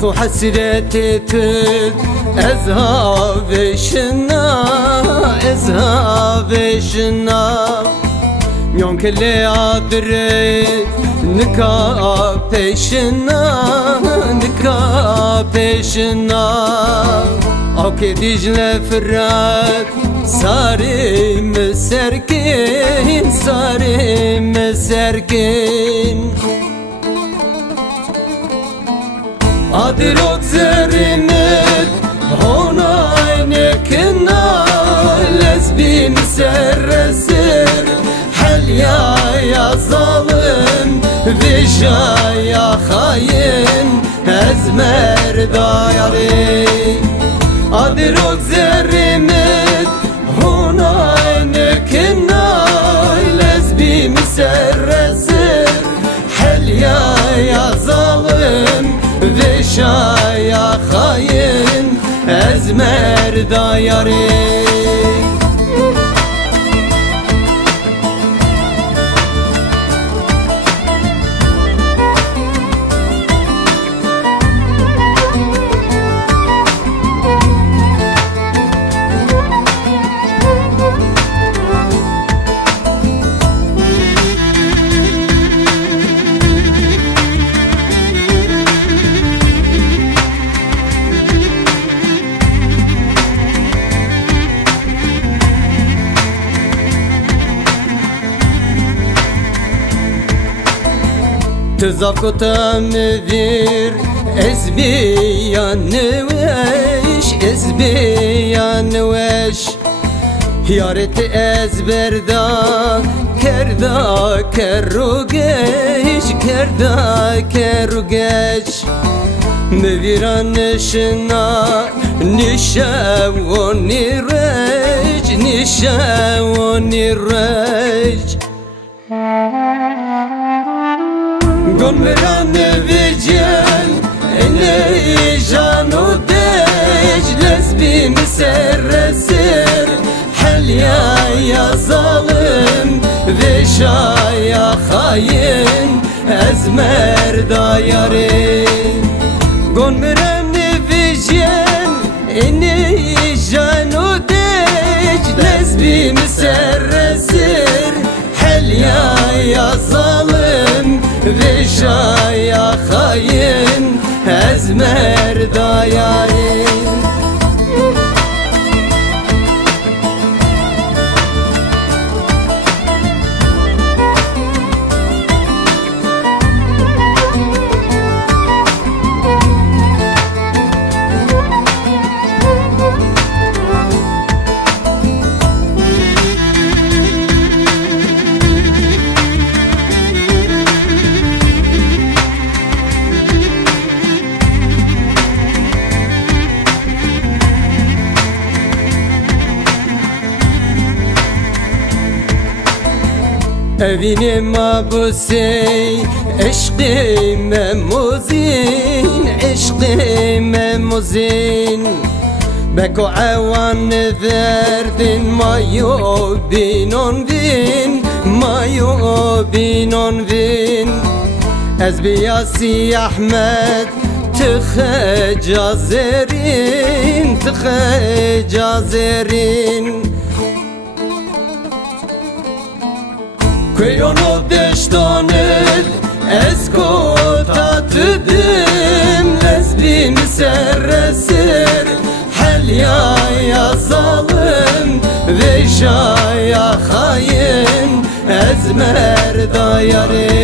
آخو حسرتت ازهابشنا ازهابشنا میان کلی عادره نکا پیشنا نکا پیشنا او که دیجل فرد ساری مسرکین ساری مسرکین Adirok zerimet Hona aynekina Lezbim serresir Helya ya zalim Vişa ya hain Ezmer dayari Adirok zerimet Hona aynekina Lezbim serresir Helya ya zalim Veşaya hain ezmer dayari Tızakıtam vir ezbiyanveş Yareti ezberda kerda kerugeş kerda kerugeş Meviran neşna nişavoni reç nişavoni reç Gönmeran nevicel ene janu dej Lezbim serresir Helya ya zalim Veşa ya hain Ezmer dayari Gönmeran nevicel ene janu dej Lezbim serresir Helya ya zalim Veşa ya hain ezmer dayari Evine mabusey eşkı memuzin eşkı memuzin Beko avan verdin mayo binon vin mayo binon vin Ez biyasi Ahmet tıkıca zerin, tıkıca zerin. Köyonu deştanır ez kotatıdım, lezbim serresir helya ya zalim ve şaya hain ez merda yarim.